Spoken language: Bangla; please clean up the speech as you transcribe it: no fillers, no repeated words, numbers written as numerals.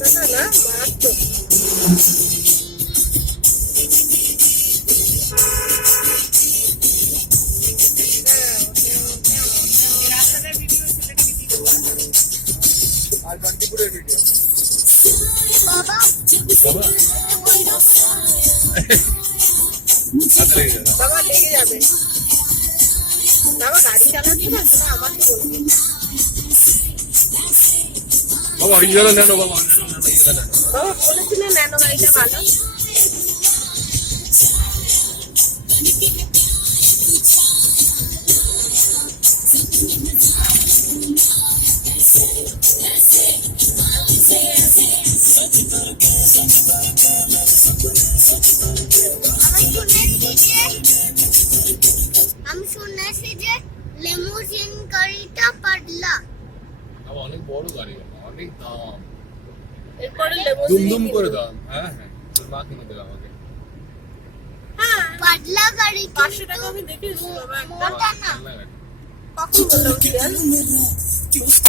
রাস্তাটা না মারাত্মক। রাস্তাটার ভিডিও ছেলেটাকে দিয়ে দেবো। আর বান্টিপুরের ভিডিও বাবা বাবা লেগে যাবে। বাবা গাড়ি চালাচ্ছে না, তোরা আমাকে বলবি। বাবা ইয়েলো নেনো বাবা বাবা বলেছিল ন্যানো গাড়িটা ভালো। আমি শুনেছি যে লিমুজিন গাড়িটা পাগলা। বাবা অনেক বড় গাড়ি বাবা, অনেক দাম, এরপরে দুমদুম করে দাম। হ্যাঁ হ্যাঁ, তোর মা কিনে দেবে আমাকে। হ্যাঁ পাগলা গাড়ি 500 টাকা আমি দেখেছি বাবা একটা। মোটা না। ভালো লাগে। কখন বললাম